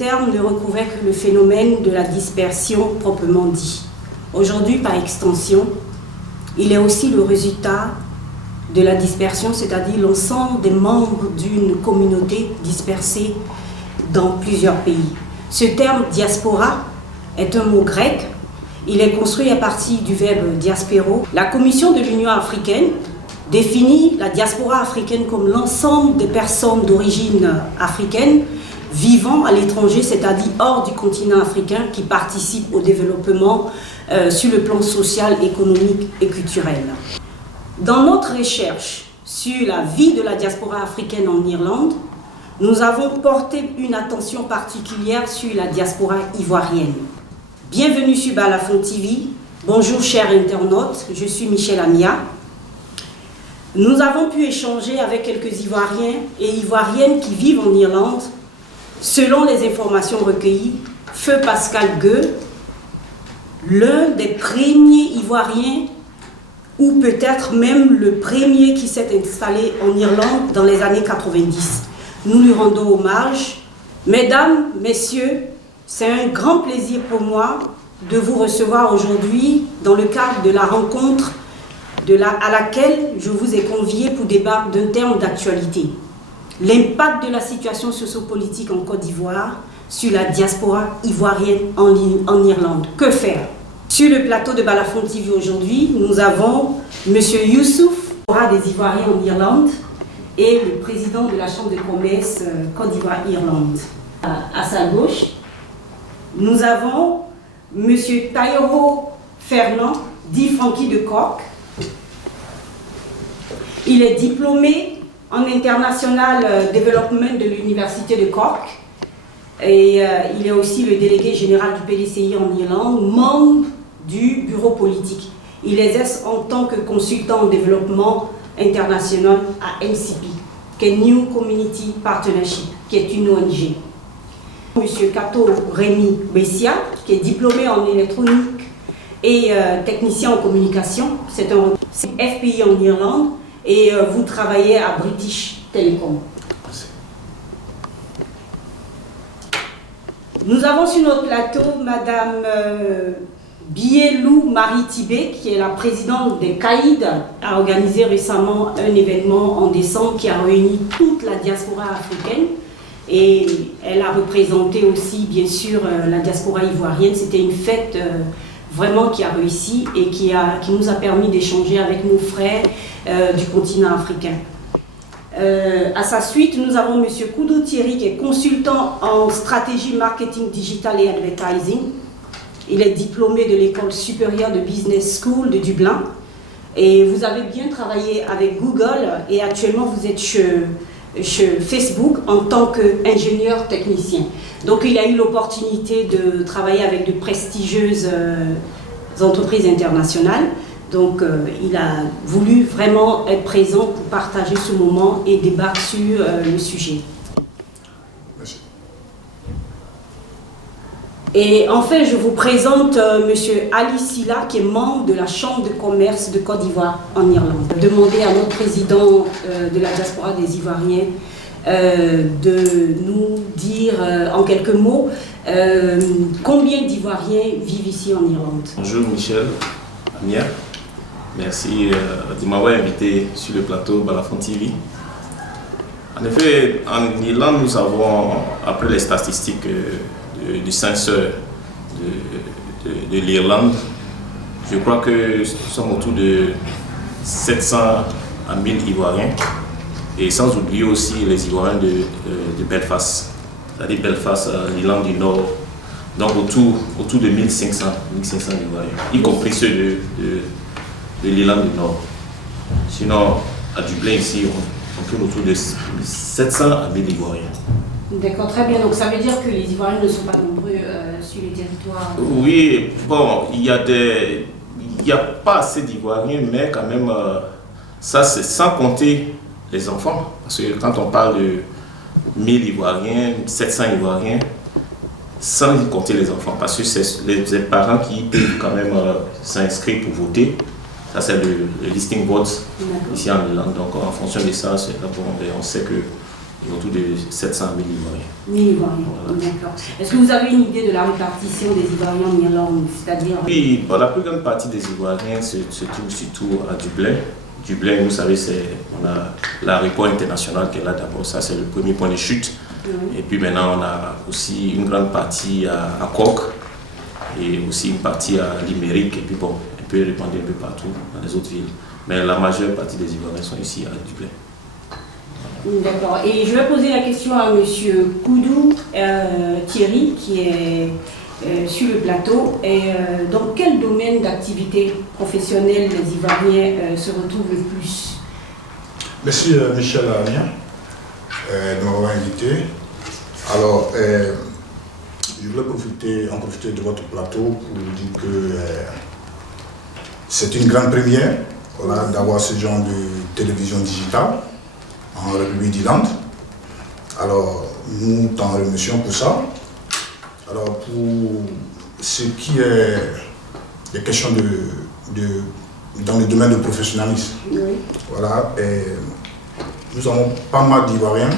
terme ne recouvrait que le phénomène de la dispersion proprement dit. Aujourd'hui, par extension, il est aussi le résultat de la dispersion, c'est-à-dire l'ensemble des membres d'une communauté dispersée dans plusieurs pays. Ce terme diaspora est un mot grec. Il est construit à partir du verbe diaspero. La Commission de l'Union africaine définit la diaspora africaine comme l'ensemble des personnes d'origine africaine vivant à l'étranger, c'est-à-dire hors du continent africain, qui participent au développement sur le plan social, économique et culturel. Dans notre recherche sur la vie de la diaspora africaine en Irlande, nous avons porté une attention particulière sur la diaspora ivoirienne. Bienvenue sur Balafon TV. Bonjour chers internautes, je suis Michel Amia. Nous avons pu échanger avec quelques Ivoiriens et Ivoiriennes qui vivent en Irlande. Selon les informations recueillies, Feu Pascal Gueux, l'un des premiers Ivoiriens, ou peut-être même le premier qui s'est installé en Irlande dans les années 90. Nous lui rendons hommage. Mesdames, messieurs, c'est un grand plaisir pour moi de vous recevoir aujourd'hui dans le cadre de la rencontre à laquelle je vous ai convié pour débattre d'un terme d'actualité. L'impact de la situation sociopolitique en Côte d'Ivoire sur la diaspora ivoirienne en Irlande. Que faire? Sur le plateau de Balafon TV aujourd'hui, nous avons M. Youssouf, des Ivoiriens en Irlande, et le président de la Chambre de commerce Côte d'Ivoire-Irlande. À sa gauche, nous avons M. Taïro Fernand, dit Francky de Cork. Il est diplômé en International Development de l'Université de Cork et il est aussi le délégué général du PDCI en Irlande, membre du bureau politique. Il exerce en tant que consultant en développement international à MCP, qui est New Community Partnership, qui est une ONG. Monsieur Kato Rémi Bessia, qui est diplômé en électronique et technicien en communication, c'est un FPI en Irlande, et vous travaillez à British Telecom. Nous avons sur notre plateau Madame Bielou Marie Tibé, qui est la présidente des CAID, a organisé récemment un événement en décembre qui a réuni toute la diaspora africaine et elle a représenté aussi bien sûr la diaspora ivoirienne. C'était une fête vraiment qui a réussi et qui nous a permis d'échanger avec nos frères du continent africain. À sa suite, nous avons M. Koudou Thierry, qui est consultant en stratégie marketing digital et advertising. Il est diplômé de l'école supérieure de Business School de Dublin. Et vous avez bien travaillé avec Google et actuellement vous êtes chez Facebook en tant qu'ingénieur technicien. Donc il a eu l'opportunité de travailler avec de prestigieuses entreprises internationales. Donc il a voulu vraiment être présent pour partager ce moment et débattre sur le sujet. Merci. Et enfin, je vous présente M. Ali Silla, qui est membre de la Chambre de commerce de Côte d'Ivoire en Irlande. Demander à notre président de la diaspora des Ivoiriens de nous dire en quelques mots combien d'Ivoiriens vivent ici en Irlande. Bonjour Michel Amia, merci de m'avoir invité sur le plateau Balafon TV. En effet, en Irlande, nous avons, après les statistiques du censeur de l'Irlande, je crois que nous sommes autour de 700 à 1000 Ivoiriens, et sans oublier aussi les Ivoiriens de Belfast, c'est-à-dire Belfast, l'Irlande du Nord, donc autour de 1500 Ivoiriens, y compris ceux de l'Irlande du Nord. Sinon, à Dublin ici, on tourne autour de 700 à 1000 Ivoiriens. D'accord, très bien. Donc ça veut dire que les Ivoiriens ne sont pas nombreux sur les territoires. Oui, bon, il y a pas assez d'Ivoiriens, mais quand même, ça c'est sans compter les enfants. Parce que quand on parle de 1000 Ivoiriens, 700 Ivoiriens, sans compter les enfants, parce que c'est les parents qui peuvent quand même s'inscrire pour voter. Ça c'est le listing vote ici en Irlande. Donc en fonction de ça, on sait que autour de 700 000 Ivoiriens. 1000 Ivoiriens, Voilà. d'accord. Est-ce que vous avez une idée de la répartition des Ivoiriens en Irlande, c'est-à-dire... Oui, bon, la plus grande partie des Ivoiriens se trouve surtout à Dublin. Dublin, vous savez, on a l'aéroport international qui est là d'abord, ça c'est le premier point de chute. Oui. Et puis maintenant, on a aussi une grande partie à Cork et aussi une partie à Limerick, et puis bon, un peu répandue un peu partout dans les autres villes. Mais la majeure partie des Ivoiriens sont ici à Dublin. D'accord. Et je vais poser la question à M. Koudou Thierry, qui est sur le plateau. Et dans quel domaine d'activité professionnelle les Ivoiriens se retrouvent le plus? Merci Michel Amien de m'avoir invité. Alors, je voulais en profiter de votre plateau pour vous dire que c'est une grande première, voilà, d'avoir ce genre de télévision digitale en République d'Irlande. Alors, nous t'en remercions pour ça. Alors, pour ce qui est des questions dans le domaine du professionnalisme, Oui. voilà, nous avons pas mal d'Ivoiriens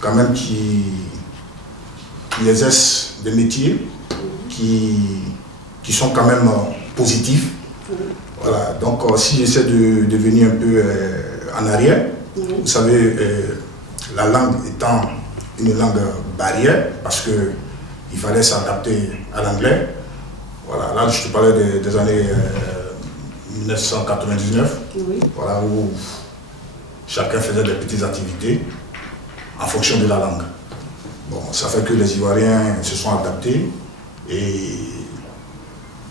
quand même qui exercent des métiers qui sont quand même positifs. Voilà, donc si j'essaie de venir un peu en arrière, vous savez, la langue étant une langue barrière, parce qu'il fallait s'adapter à l'anglais. Voilà, là je te parlais des années 1999, Oui. voilà, où chacun faisait des petites activités en fonction de la langue. Bon, ça fait que les Ivoiriens se sont adaptés et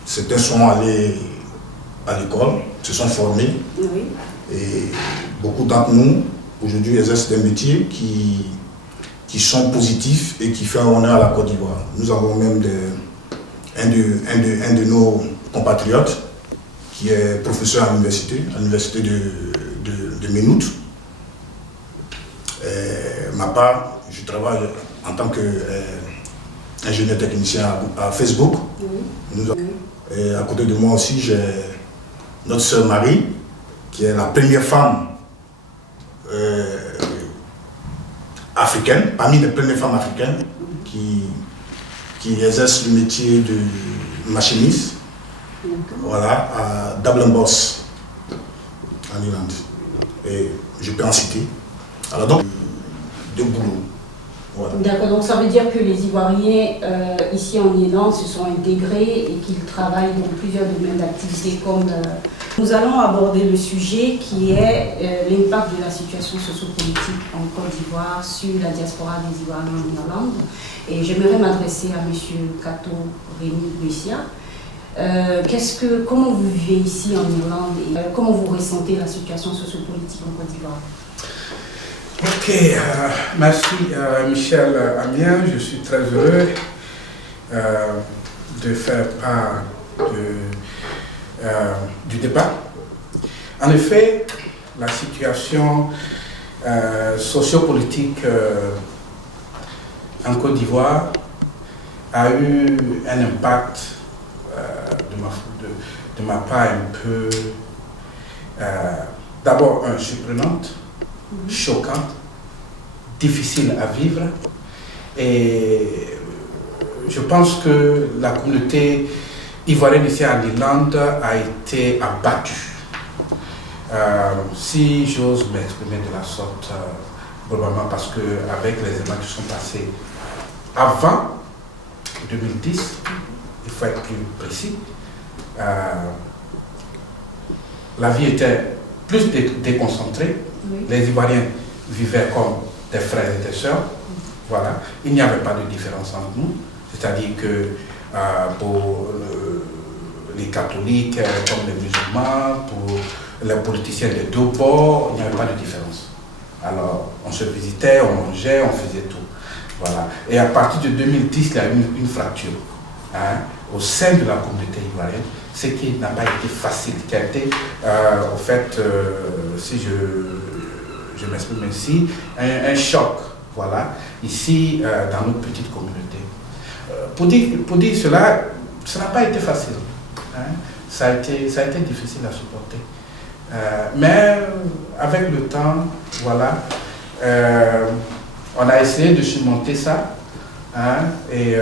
certains sont allés à l'école, se sont formés. Oui. Et beaucoup d'entre nous, aujourd'hui, exercent des métiers qui sont positifs et qui font honneur à la Côte d'Ivoire. Nous avons même un de nos compatriotes qui est professeur à l'université de Maynooth. Ma part, je travaille en tant qu'ingénieur technicien à Facebook. Oui. Et à côté de moi aussi, j'ai notre sœur Marie, qui est la première femme africaine, parmi les premières femmes africaines qui exerce le métier de machiniste, voilà, à Dublin Boss, en Irlande. Et je peux en citer. Alors donc, de boulot. Voilà. D'accord, donc ça veut dire que les Ivoiriens ici en Irlande se sont intégrés et qu'ils travaillent dans plusieurs domaines d'activité comme... Nous allons aborder le sujet qui est l'impact de la situation sociopolitique en Côte d'Ivoire sur la diaspora des Ivoiriens en Irlande. Et j'aimerais m'adresser à M. Kato Rémy Bessia. Comment vous vivez ici en Irlande et comment vous ressentez la situation sociopolitique en Côte d'Ivoire? Ok, merci Michel Amien, je suis très heureux de faire part du débat. En effet, la situation sociopolitique en Côte d'Ivoire a eu un impact de ma part un peu, d'abord surprenante, choquante, difficile à vivre, et je pense que la communauté ivoirienne ici en Irlande a été abattue. Si j'ose m'exprimer de la sorte, probablement parce qu'avec les événements qui sont passés avant 2010, il faut être plus précis, la vie était plus déconcentrée. Oui. Les Ivoiriens vivaient comme des frères et des sœurs. Voilà. Il n'y avait pas de différence entre nous. C'est-à-dire que pour les catholiques, comme les musulmans, pour les politiciens des deux bords, il n'y avait pas de différence. Alors, on se visitait, on mangeait, on faisait tout. Voilà. Et à partir de 2010, il y a eu une fracture au sein de la communauté ivoirienne, ce qui n'a pas été facile, qui a été, au fait, si je m'exprime ainsi, un choc, voilà, ici, dans notre petite communauté. Pour dire cela, ça n'a pas été facile. Ça a été difficile à supporter. Mais avec le temps, voilà, On a essayé de surmonter ça. Hein, et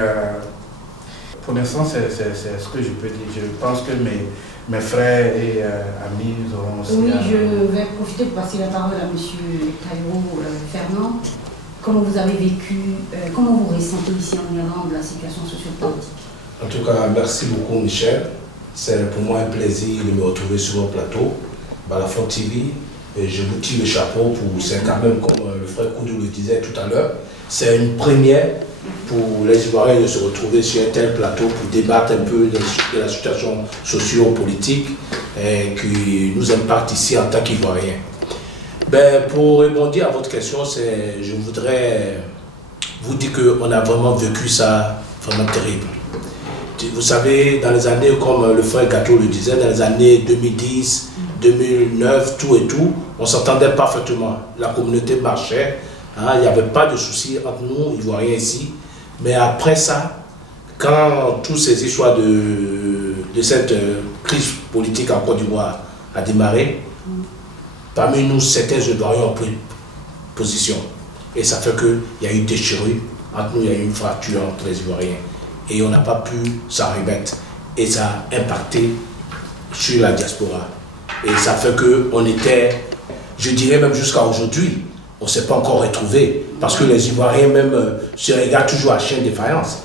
pour l'instant, c'est ce que je peux dire. Je pense que mes frères et amis nous auront aussi... Oui, je vais profiter pour passer la parole à M. Taïwo Fernand. Comment vous avez vécu, comment vous ressentez ici en Irlande la situation sociopolitique? En tout cas, merci beaucoup Michel. C'est pour moi un plaisir de me retrouver sur mon plateau, Balafon TV. Et je vous tire le chapeau pour, c'est quand même comme le frère Koudou le disait tout à l'heure, c'est une première pour les Ivoiriens de se retrouver sur un tel plateau pour débattre un peu de la situation socio-politique qui nous impacte ici en tant qu'Ivoiriens. Ben, pour répondre à votre question, je voudrais vous dire qu'on a vraiment vécu ça vraiment terrible. Vous savez, dans les années, comme le frère Gâteau le disait, dans les années 2010, 2009, tout et tout, on s'entendait parfaitement. La communauté marchait, hein, il n'y avait pas de soucis entre nous, Ivoiriens ici. Mais après ça, quand toutes ces histoires de cette crise politique en Côte d'Ivoire a démarré, parmi nous, certains Ivoiriens ont pris position. Et ça fait qu'il y a eu déchirure. Entre nous, il y a eu une fracture entre les Ivoiriens. Et on n'a pas pu s'en remettre. Et ça a impacté sur la diaspora. Et ça fait qu'on était, je dirais même jusqu'à aujourd'hui, on ne s'est pas encore retrouvé. Parce que les Ivoiriens même se regardent toujours à chien de faïence.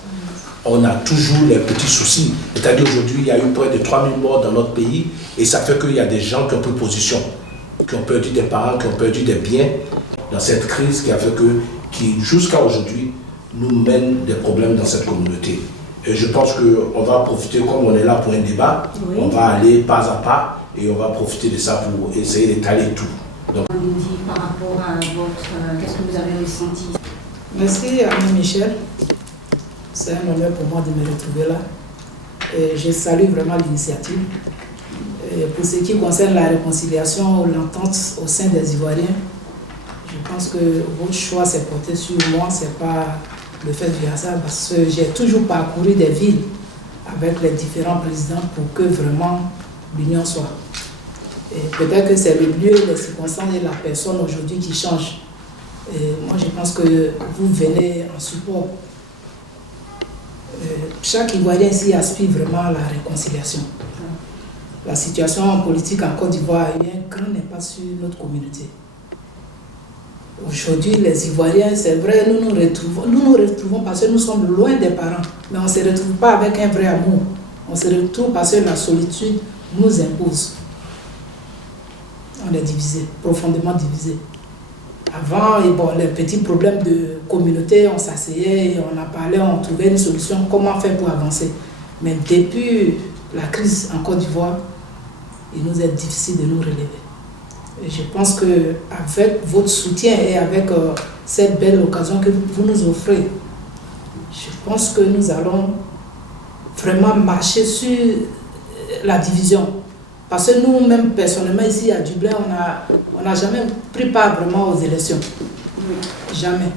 On a toujours les petits soucis. C'est-à-dire aujourd'hui, il y a eu près de 3000 morts dans notre pays. Et ça fait qu'il y a des gens qui ont pris position, qui ont perdu des parents, qui ont perdu des biens dans cette crise qui a fait que, qui jusqu'à aujourd'hui, nous mène des problèmes dans cette communauté. Et je pense qu'on va profiter, comme on est là pour un débat, oui. On va aller pas à pas et on va profiter de ça pour essayer d'étaler tout. Donc, on nous dit par rapport à votre... qu'est-ce que vous avez ressenti? Merci Ami Michel. C'est un honneur pour moi de me retrouver là. Et je salue vraiment l'initiative. Pour ce qui concerne la réconciliation ou l'entente au sein des Ivoiriens, je pense que votre choix s'est porté sur moi, c'est pas le fait du hasard, parce que j'ai toujours parcouru des villes avec les différents présidents pour que vraiment l'union soit. Et peut-être que c'est le lieu, les circonstances et la personne aujourd'hui qui change. Et moi, je pense que vous venez en support. Chaque Ivoirien ici aspire vraiment à la réconciliation. La situation politique en Côte d'Ivoire a eu un grand impact sur notre communauté. Aujourd'hui, les Ivoiriens, c'est vrai, nous nous retrouvons parce que nous sommes loin des parents, mais on ne se retrouve pas avec un vrai amour. On se retrouve parce que la solitude nous impose. On est divisé, profondément divisé. Avant, et bon, les petits problèmes de communauté, on s'asseyait, on en parlait, on trouvait une solution, comment faire pour avancer. Mais depuis la crise en Côte d'Ivoire, il nous est difficile de nous relever. Et je pense qu'avec votre soutien et avec cette belle occasion que vous nous offrez, je pense que nous allons vraiment marcher sur la division. Parce que nous-mêmes, personnellement, ici à Dublin, on n'a jamais pris part vraiment aux élections. Jamais.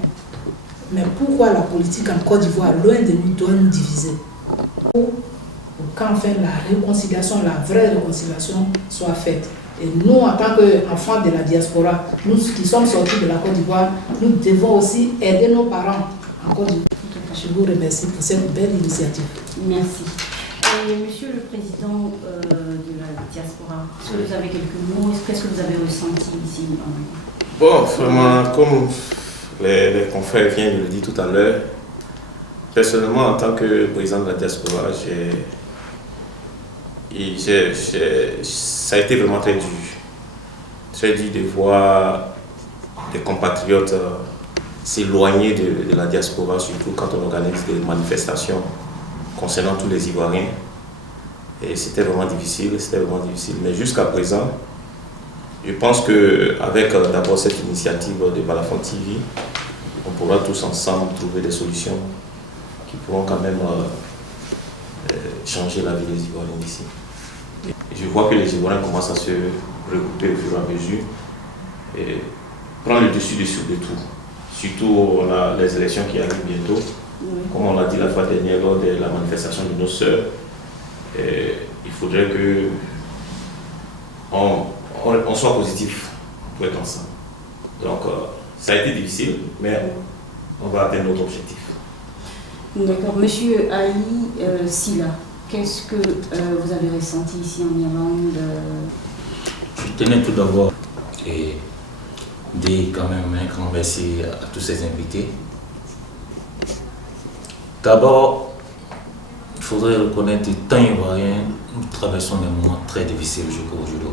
Mais pourquoi la politique en Côte d'Ivoire, loin de nous, doit nous diviser? Pour qu'enfin la réconciliation, la vraie réconciliation soit faite. Et nous, en tant qu'enfants de la diaspora, nous qui sommes sortis de la Côte d'Ivoire, nous devons aussi aider nos parents en Côte d'Ivoire. Je vous remercie pour cette belle initiative. Merci. Et Monsieur le Président de la diaspora, est-ce que vous avez quelques mots? Qu'est-ce que vous avez ressenti ici? Bon, vraiment, comme les confrères viennent de le dire tout à l'heure, personnellement, en tant que président de la diaspora, ça a été vraiment très dur. Très dur de voir des compatriotes s'éloigner de la diaspora, surtout quand on organise des manifestations concernant tous les Ivoiriens. Et c'était vraiment difficile, Mais jusqu'à présent, je pense qu'avec d'abord cette initiative de Balafon TV, on pourra tous ensemble trouver des solutions qui pourront quand même changer la vie des Ivoiriens ici. Je vois que les Ivoiriens commencent à se regrouper au fur et à mesure et prendre le dessus de tout. Surtout, on a les élections qui arrivent bientôt. Comme on l'a dit la fois dernière lors de la manifestation de nos sœurs, il faudrait qu'on soit positif pour être ensemble. Donc, ça a été difficile, mais on va atteindre notre objectif. D'accord. Monsieur Ali Silla, qu'est-ce que vous avez ressenti ici en Irlande? Je tenais tout d'abord à dire quand même un grand merci à tous ces invités. D'abord, il faudrait reconnaître que tant ivoiriens, nous traversons des moments très difficiles jusqu'à aujourd'hui.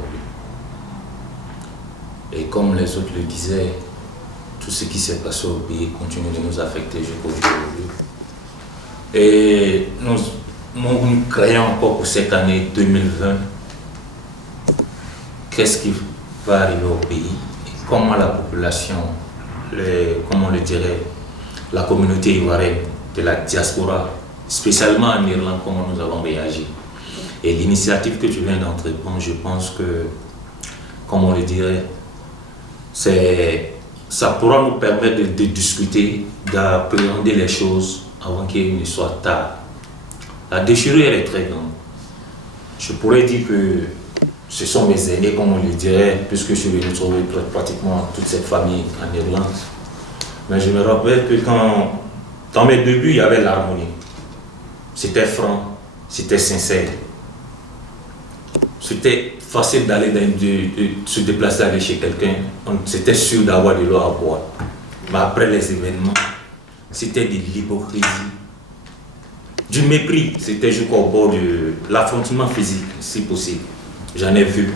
Et comme les autres le disaient, tout ce qui s'est passé au pays continue de nous affecter jusqu'à aujourd'hui. Et nous créons encore pour cette année 2020 qu'est-ce qui va arriver au pays et comment la population, comment on le dirait, la communauté ivoirienne de la diaspora, spécialement en Irlande, comment nous avons réagi. Et l'initiative que tu viens d'entreprendre, je pense que, comme on le dirait, ça pourra nous permettre de discuter, d'appréhender les choses avant qu'il ne soit tard. La déchirure, elle est très grande. Je pourrais dire que ce sont mes aînés, comme on le dirait, puisque je suis venu trouver pratiquement toute cette famille en Irlande. Mais je me rappelle que dans mes débuts, il y avait l'harmonie. C'était franc, c'était sincère. C'était facile d'aller de se déplacer aller chez quelqu'un. C'était sûr d'avoir de l'eau à boire. Mais après les événements, c'était de l'hypocrisie, du mépris. C'était jusqu'au bord de l'affrontement physique, si possible. J'en ai vu.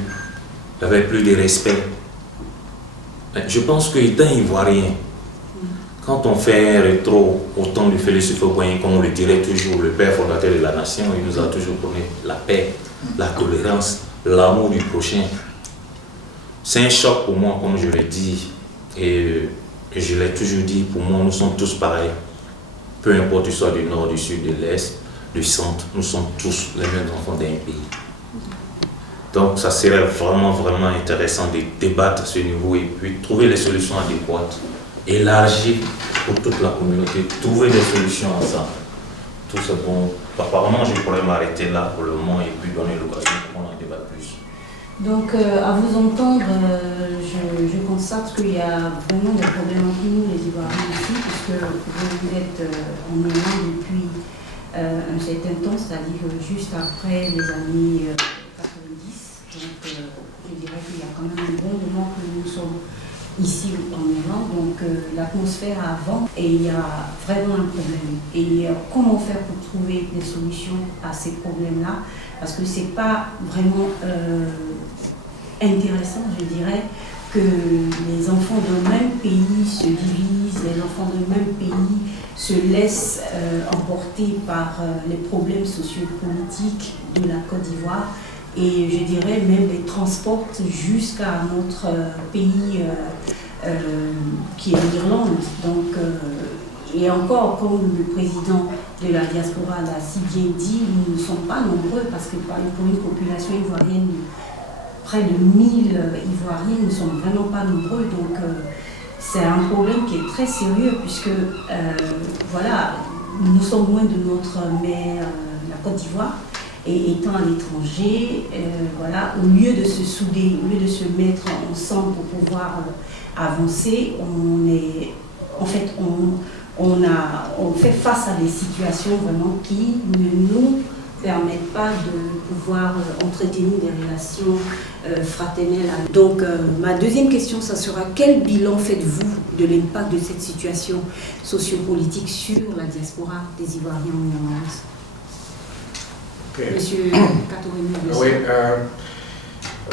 Il n'y avait plus de respect. Je pense qu'étant ivoirien, quand on fait un rétro au temps de Félix Houphouët-Boigny, comme on le dirait toujours, le père fondateur de la nation, il nous a toujours donné la paix, la tolérance, l'amour du prochain. C'est un choc pour moi, comme je l'ai dit, et je l'ai toujours dit, pour moi, nous sommes tous pareils. Peu importe du soit du nord, du sud, de l'est, du centre, nous sommes tous les mêmes enfants d'un pays. Donc ça serait vraiment, vraiment intéressant de débattre à ce niveau et puis trouver les solutions adéquates, élargir pour toute la communauté, trouver des solutions ensemble. Tout c'est bon. Apparemment, je pourrais m'arrêter là pour le moment et puis donner l'occasion pour qu'on en débatte plus. Donc, à vous entendre, je constate qu'il y a vraiment des problèmes entre nous, les Ivoiriens ici, puisque vous êtes en Irlande depuis un certain temps, c'est-à-dire juste après les années 90. Donc, je dirais qu'il y a quand même un bon moment que nous sommes ici en Irlande, donc l'atmosphère avant, et il y a vraiment un problème. Et comment faire pour trouver des solutions à ces problèmes-là? Parce que c'est pas vraiment intéressant, je dirais, que les enfants d'un même pays se divisent, les enfants d'un même pays se laissent emporter par les problèmes sociopolitiques de la Côte d'Ivoire. Et je dirais même les transportent jusqu'à notre pays qui est l'Irlande. Donc, et encore, comme le président de la diaspora l'a si bien dit, nous ne sommes pas nombreux parce que pour une population ivoirienne, près de 1000 Ivoiriens, nous ne sommes vraiment pas nombreux. Donc, c'est un problème qui est très sérieux puisque, voilà, nous sommes loin de notre mère, la Côte d'Ivoire. Et étant à l'étranger, voilà, au lieu de se souder, au lieu de se mettre ensemble pour pouvoir avancer, on fait face à des situations vraiment qui ne nous permettent pas de pouvoir entretenir des relations fraternelles. Donc ma deuxième question, ça sera quel bilan faites-vous de l'impact de cette situation sociopolitique sur la diaspora des Ivoiriens en Irlande? Okay. Monsieur Katorino. Oui,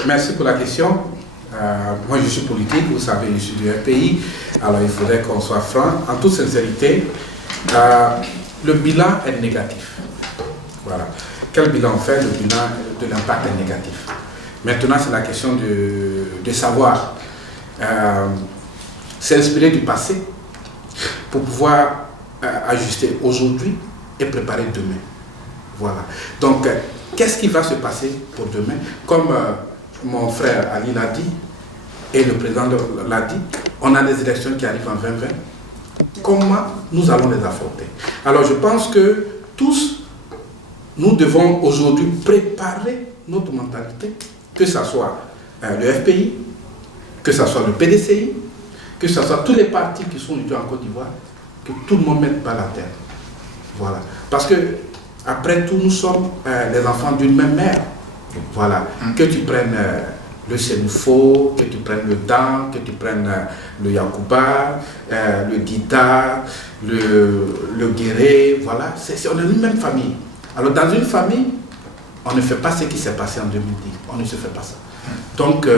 merci pour la question. Moi, je suis politique, vous savez, je suis du RPI, alors il faudrait qu'on soit franc. En toute sincérité, le bilan est négatif. Voilà. Quel bilan on fait? Le bilan de l'impact est négatif. Maintenant, c'est la question de savoir s'inspirer du passé pour pouvoir ajuster aujourd'hui et préparer demain. Voilà. Donc, qu'est-ce qui va se passer pour demain? Comme mon frère Ali l'a dit, et le président l'a dit, on a des élections qui arrivent en 2020. Comment nous allons les affronter? Alors, je pense que tous, nous devons aujourd'hui préparer notre mentalité, que ce soit le FPI, que ce soit le PDCI, que ce soit tous les partis qui sont aujourd'hui en Côte d'Ivoire, que tout le monde mette pas la terre. Voilà. Parce que, après tout, nous sommes les enfants d'une même mère. Voilà. Que tu prennes le Sénoufo, que tu prennes le Dan, que tu prennes le Yacouba, le Dida, le Guéré, voilà. On est une même famille. Alors, dans une famille, on ne fait pas ce qui s'est passé en 2010. On ne se fait pas ça. Donc,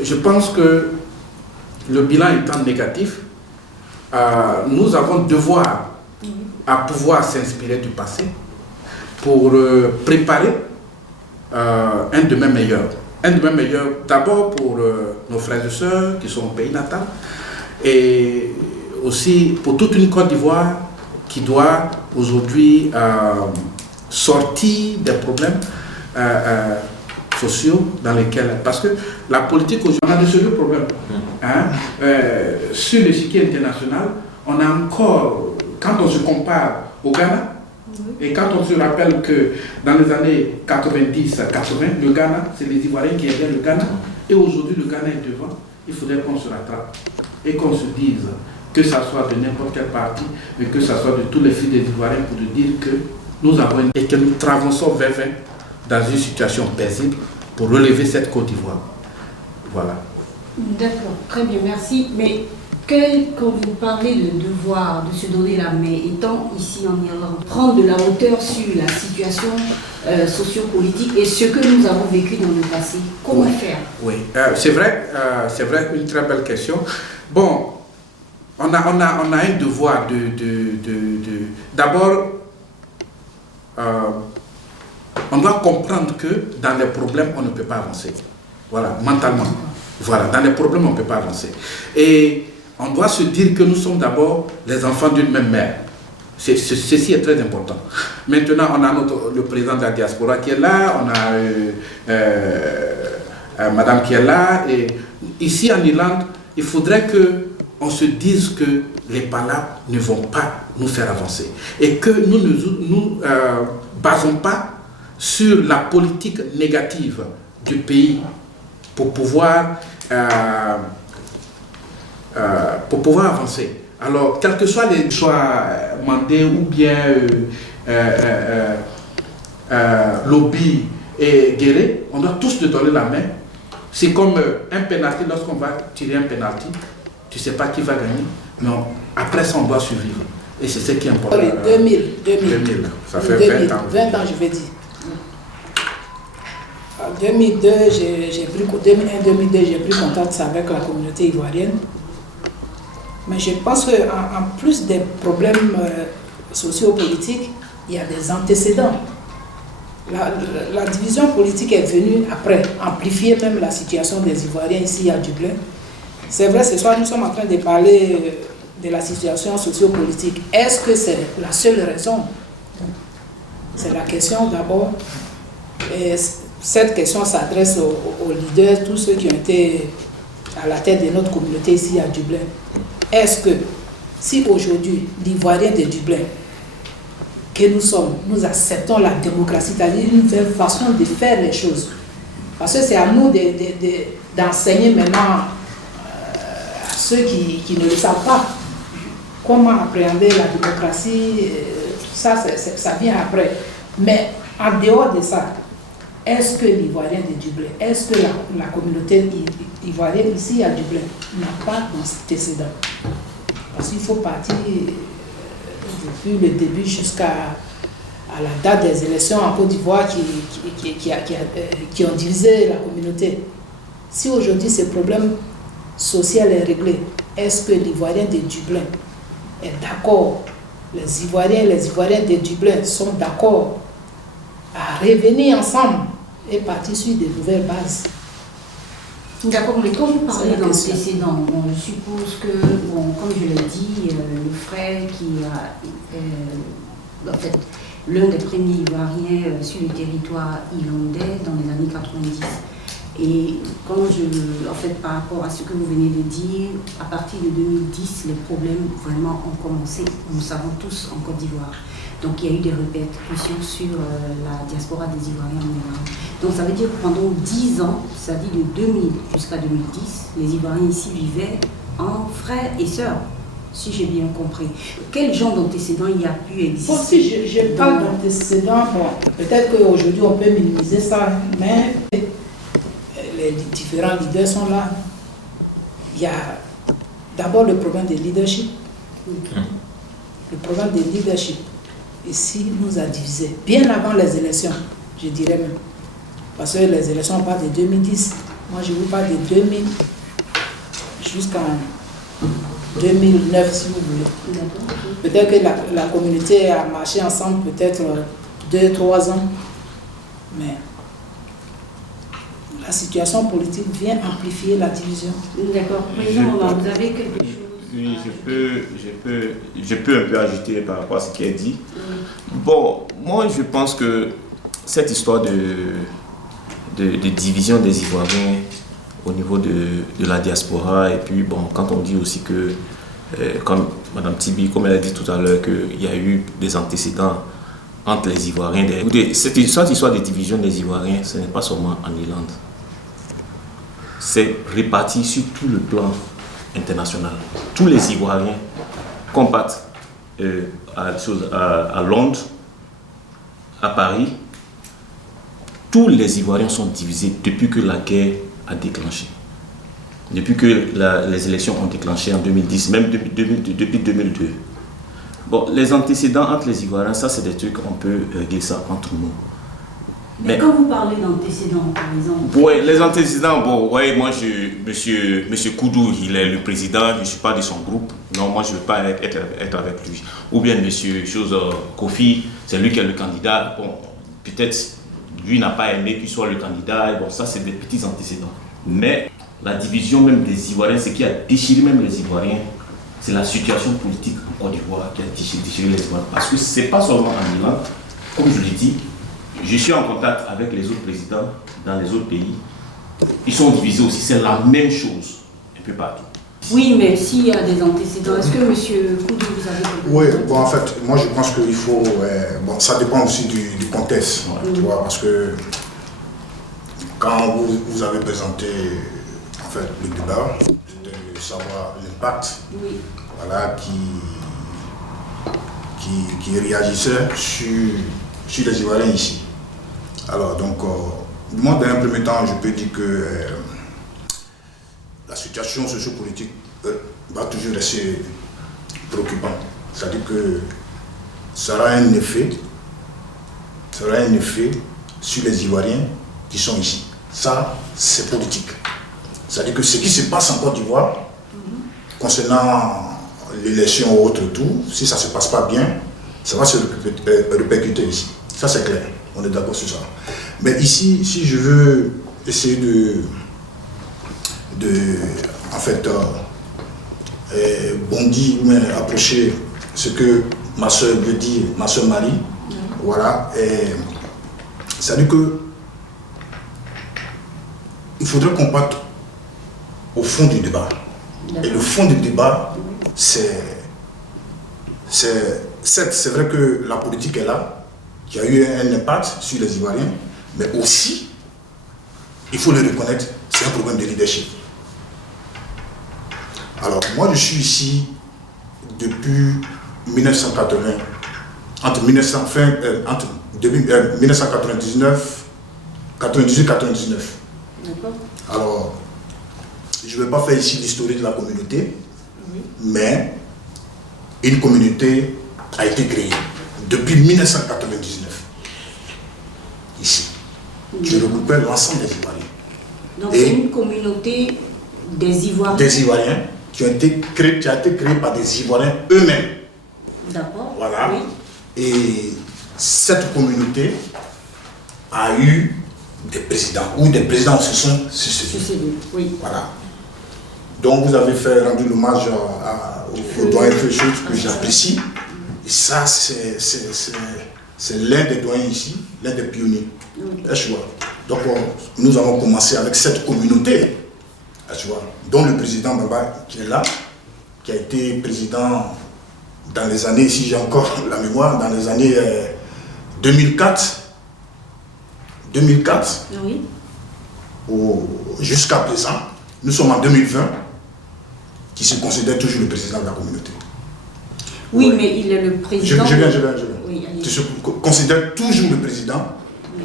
je pense que le bilan étant négatif, nous avons devoir à pouvoir s'inspirer du passé pour préparer un demain meilleur. Un demain meilleur d'abord pour nos frères et sœurs qui sont au pays natal et aussi pour toute une Côte d'Ivoire qui doit aujourd'hui sortir des problèmes sociaux dans lesquels... Parce que la politique aujourd'hui, on a de sérieux problèmes. Hein? Sur l'échiquier international, on a encore, quand on se compare au Ghana, et quand on se rappelle que dans les années 90-80, le Ghana, c'est les Ivoiriens qui aidaient le Ghana, et aujourd'hui le Ghana est devant, il faudrait qu'on se rattrape et qu'on se dise, que ça soit de n'importe quel parti, mais que ça soit de tous les fils des Ivoiriens, pour dire que nous avons et que nous traversons vers dans une situation paisible pour relever cette Côte d'Ivoire. Voilà. D'accord, très bien, merci. Mais quand vous parlez de devoir, de se donner la main, étant ici en Irlande, prendre de la hauteur sur la situation sociopolitique et ce que nous avons vécu dans le passé, comment faire? Oui, c'est vrai, une très belle question. Bon, on a un devoir d'abord, on doit comprendre que dans les problèmes, on ne peut pas avancer. Voilà, mentalement. Voilà, dans les problèmes, on ne peut pas avancer. Et on doit se dire que nous sommes d'abord les enfants d'une même mère. Ceci est très important. Maintenant, on a le président de la diaspora qui est là, on a madame qui est là. Et ici en Irlande, il faudrait qu'on se dise que les palabres ne vont pas nous faire avancer. Et que nous ne nous basons pas sur la politique négative du pays pour pouvoir avancer. Alors, quels que soient les choix mandés ou bien lobby et guéré, on doit tous te donner la main. C'est comme un penalty, lorsqu'on va tirer un penalty, tu ne sais pas qui va gagner, mais après ça, on doit survivre. Et c'est ce qui est important. 2000. Ça fait 20 ans. 20 ans, je vais dire. En 2002, 2001-2002, j'ai pris contact avec la communauté ivoirienne. Mais je pense qu'en plus des problèmes sociopolitiques, il y a des antécédents. La division politique est venue après, amplifier même la situation des Ivoiriens ici à Dublin. C'est vrai, ce soir, nous sommes en train de parler de la situation sociopolitique. Est-ce que c'est la seule raison? C'est la question d'abord. Et cette question s'adresse aux leaders, tous ceux qui ont été à la tête de notre communauté ici à Dublin. Est-ce que, si aujourd'hui, l'Ivoirien de Dublin, que nous sommes, nous acceptons la démocratie, c'est-à-dire une nouvelle façon de faire les choses, parce que c'est à nous d'enseigner maintenant à ceux qui ne le savent pas comment appréhender la démocratie, ça vient après. Mais en dehors de ça, est-ce que l'Ivoirien de Dublin, est-ce que la communauté ivoirienne ici à Dublin n'a pas d'antécédent? Parce qu'il faut partir depuis le début jusqu'à la date des élections en Côte d'Ivoire qui ont divisé la communauté. Si aujourd'hui ce problème social est réglé, est-ce que l'Ivoirien de Dublin est d'accord? Les Ivoiriens de Dublin sont d'accord à revenir ensemble et partir sur de nouvelles bases. D'accord, mais quand vous parlez d'antécédents, je suppose que, comme je l'ai dit, le frère qui a, en fait, l'un des premiers Ivoiriens sur le territoire irlandais dans les années 90. Et en fait, par rapport à ce que vous venez de dire, à partir de 2010, les problèmes vraiment ont commencé, nous savons tous, en Côte d'Ivoire. Donc il y a eu des répercussions sur la diaspora des Ivoiriens en Irlande. Donc ça veut dire que pendant 10 ans, c'est-à-dire de 2000 jusqu'à 2010, les Ivoiriens ici vivaient en frères et sœurs, si j'ai bien compris. Quel genre d'antécédent il y a pu exister? Bon, si je parle d'antécédents, bon, peut-être qu'aujourd'hui on peut minimiser ça, mais les différents leaders sont là. Il y a d'abord le problème de leadership. Le problème de leadership ici nous a divisés, bien avant les élections, je dirais même. Parce que les élections, on parle de 2010. Moi, je vous parle de 2000 jusqu'en 2009, si vous voulez. Peut-être que la communauté a marché ensemble peut-être 2-3 ans, mais la situation politique vient amplifier la division. D'accord. Président, vous avez quelque chose? Oui, je peux un peu ajouter par rapport à ce qui est dit. Bon, moi je pense que cette histoire de division des Ivoiriens au niveau de la diaspora, et puis bon, quand on dit aussi que, comme Mme Tibi, comme elle a dit tout à l'heure, qu'il y a eu des antécédents entre les Ivoiriens. Cette histoire de division des Ivoiriens, ce n'est pas seulement en Irlande. C'est réparti sur tout le plan international. Tous les Ivoiriens combattent à Londres, à Paris. Tous les Ivoiriens sont divisés depuis que la guerre a déclenché. Depuis que les élections ont déclenché en 2010, même depuis 2002. Bon, les antécédents entre les Ivoiriens, ça c'est des trucs, on peut régler ça entre nous. Mais quand vous parlez d'antécédents, par exemple... Oui, les antécédents, bon, ouais, moi, monsieur Koudou, il est le président, je ne suis pas de son groupe. Non, moi, je ne veux pas être avec lui. Ou bien monsieur Kofi, c'est lui qui est le candidat. Bon, peut-être, lui n'a pas aimé qu'il soit le candidat. Bon, ça, c'est des petits antécédents. Mais la division même des Ivoiriens, ce qui a déchiré même les Ivoiriens, c'est la situation politique en Côte d'Ivoire qui a déchiré les Ivoiriens. Parce que ce n'est pas seulement en Irlande, comme je l'ai dit. Je suis en contact avec les autres présidents dans les autres pays. Ils sont divisés aussi, c'est la même chose, un peu partout. Oui, mais s'il y a des antécédents, est-ce que M. Koudou, vous avez... Oui, bon, en fait, moi je pense qu'il faut... bon, ça dépend aussi du contexte, tu vois, parce que quand vous avez présenté en fait, le débat, c'était de savoir l'impact voilà, qui réagissait sur les Ivoiriens ici. Alors, donc, moi, dans un premier temps, je peux dire que la situation sociopolitique va toujours rester préoccupante. C'est-à-dire que ça aura un effet sur les Ivoiriens qui sont ici. Ça, c'est politique. C'est-à-dire que ce qui se passe en Côte d'Ivoire, concernant l'élection ou autre tout, si ça ne se passe pas bien, ça va se répercuter ici. Ça, c'est clair. On est d'accord sur ça. Mais ici, si je veux essayer en fait, bondir ou approcher ce que ma soeur veut dire, ma soeur Marie, voilà, c'est-à-dire que il faudrait qu'on parte au fond du débat. Et le fond du débat, c'est vrai que la politique est là, qui a eu un impact sur les Ivoiriens, mais aussi, il faut le reconnaître, c'est un problème de leadership. Alors, moi, je suis ici depuis 1980, entre 1999, 98-99. Alors, je ne vais pas faire ici l'historique de la communauté, mais une communauté a été créée depuis 1999, ici. Je regroupais l'ensemble des Ivoiriens. Donc c'est une communauté des Ivoiriens. Des Ivoiriens qui a été créée par des Ivoiriens eux-mêmes. D'accord. Voilà. Oui. Et cette communauté a eu des présidents, ou des présidents se sont succédés. Oui. Voilà. Donc vous avez rendu l'hommage au doyen Féchot que j'apprécie. Et ça, c'est l'un des doyens ici, l'un des pionniers. Oui. Donc nous avons commencé avec cette communauté, tu vois, dont le président Bamba qui est là, qui a été président dans les années, si j'ai encore la mémoire, dans les années 2004, Oui. Jusqu'à présent. Nous sommes en 2020, qui se considère toujours le président de la communauté. Oui, mais il est le président. Je viens. Oui, allez. Qui se considère toujours le président. Oui.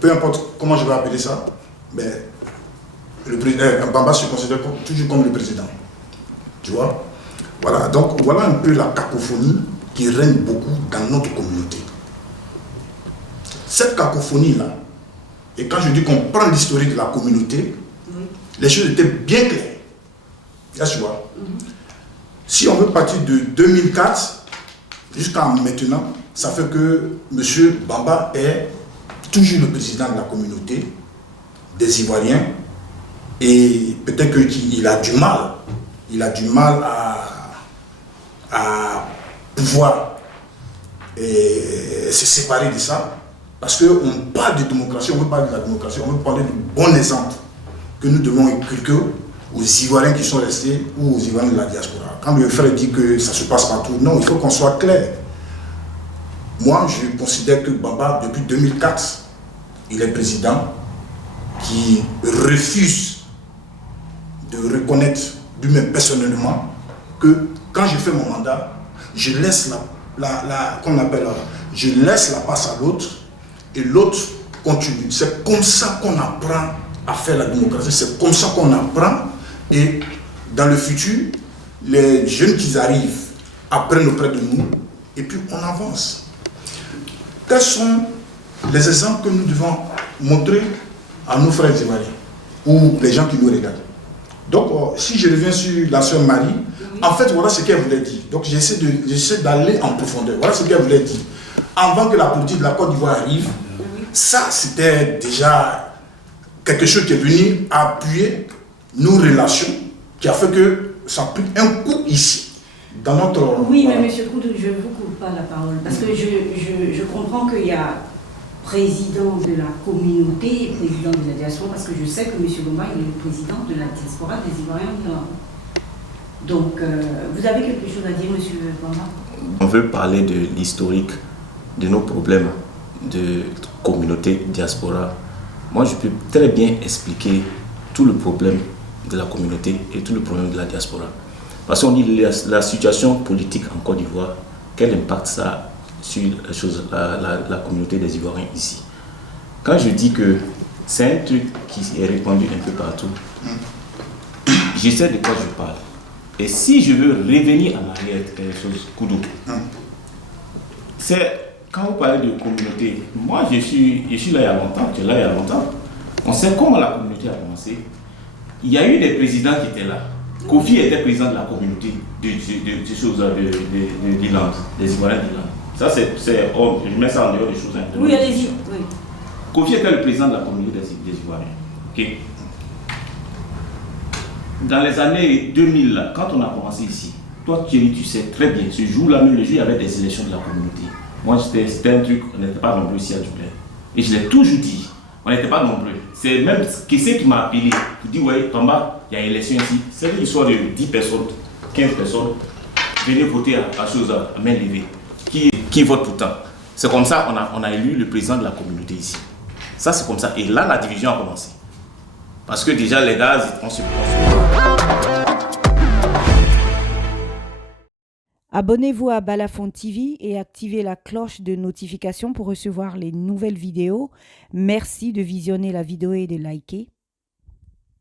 Peu importe comment je vais appeler ça, mais le président Bamba se considère toujours comme le président. Tu vois? Voilà, donc voilà un peu la cacophonie qui règne beaucoup dans notre communauté. Cette cacophonie-là, et quand je dis qu'on prend l'historique de la communauté, Oui. les choses étaient bien claires. Là, tu vois. Si on veut partir de 2004 jusqu'à maintenant, ça fait que M. Bamba est toujours le président de la communauté des Ivoiriens, et peut-être qu'il a du mal. Il a du mal à pouvoir se séparer de ça, parce qu'on parle de démocratie, on veut parler de la démocratie, on veut parler du bon exemple que nous devons inculquer aux Ivoiriens qui sont restés ou aux Ivoiriens de la diaspora. Quand le frère dit que ça se passe partout, non, il faut qu'on soit clair. Moi, je considère que Bamba, depuis 2004, il est président qui refuse de reconnaître lui-même personnellement que quand je fais mon mandat, je laisse je laisse la place à l'autre et l'autre continue. C'est comme ça qu'on apprend à faire la démocratie, c'est comme ça qu'on apprend, et dans le futur, les jeunes qui arrivent apprennent auprès de nous et puis on avance. Quels sont les exemples que nous devons montrer à nos frères ivoiriens ou les gens qui nous regardent? Donc, si je reviens sur la sœur Marie, en fait, voilà ce qu'elle voulait dire. Donc, j'essaie d'aller en profondeur. Voilà ce qu'elle voulait dire. Avant que la politique de la Côte d'Ivoire arrive, ça, c'était déjà quelque chose qui est venu appuyer nos relations, qui a fait que ça a pris un coup ici, dans notre... Oui, mais M. Koudou, je ne vous coupe pas la parole, parce que je comprends qu'il y a président de la communauté et président de la diaspora, parce que je sais que M. Bamba il est le président de la diaspora des Ivoiriens de l'Europe. Donc, vous avez quelque chose à dire, M. Bamba? On veut parler de l'historique de nos problèmes de communauté diaspora. Moi, je peux très bien expliquer tout le problème de la communauté et tout le problème de la diaspora. Parce qu'on dit la situation politique en Côte d'Ivoire, quel impact ça a sur la communauté des Ivoiriens ici. Quand je dis que c'est un truc qui est répandu un peu partout, je sais de quoi je parle. Et si je veux revenir en arrière, Koudou, c'est quand vous parlez de communauté, moi je suis là il y a longtemps, tu es là il y a longtemps. On sait comment la communauté a commencé. Il y a eu des présidents qui étaient là. Kofi était président de la communauté de l'Irlande, des Ivoiriens d'Irlande. Ça, je mets ça en dehors des choses. Oui, allez-y. Oui. Kofi était le président de la communauté des Ivoiriens. Okay. Dans les années 2000, quand on a commencé ici, toi Thierry, tu sais très bien, ce jour-là, même le jour, il y avait des élections de la communauté. Moi, c'était un truc, on n'était pas nombreux ici à Dublin. Et je l'ai toujours dit, on n'était pas nombreux. C'est même qui m'a appelé pour dire, ouais, Bamba, il y a une élection ici. C'est une histoire de 10 personnes, 15 personnes. Venez voter à chose à main levée. Qui vote tout le temps. C'est comme ça qu'on a élu le président de la communauté ici. Ça, c'est comme ça. Et là, la division a commencé. Parce que déjà, les gars, on se Abonnez-vous à Balafon TV et activez la cloche de notification pour recevoir les nouvelles vidéos. Merci de visionner la vidéo et de liker.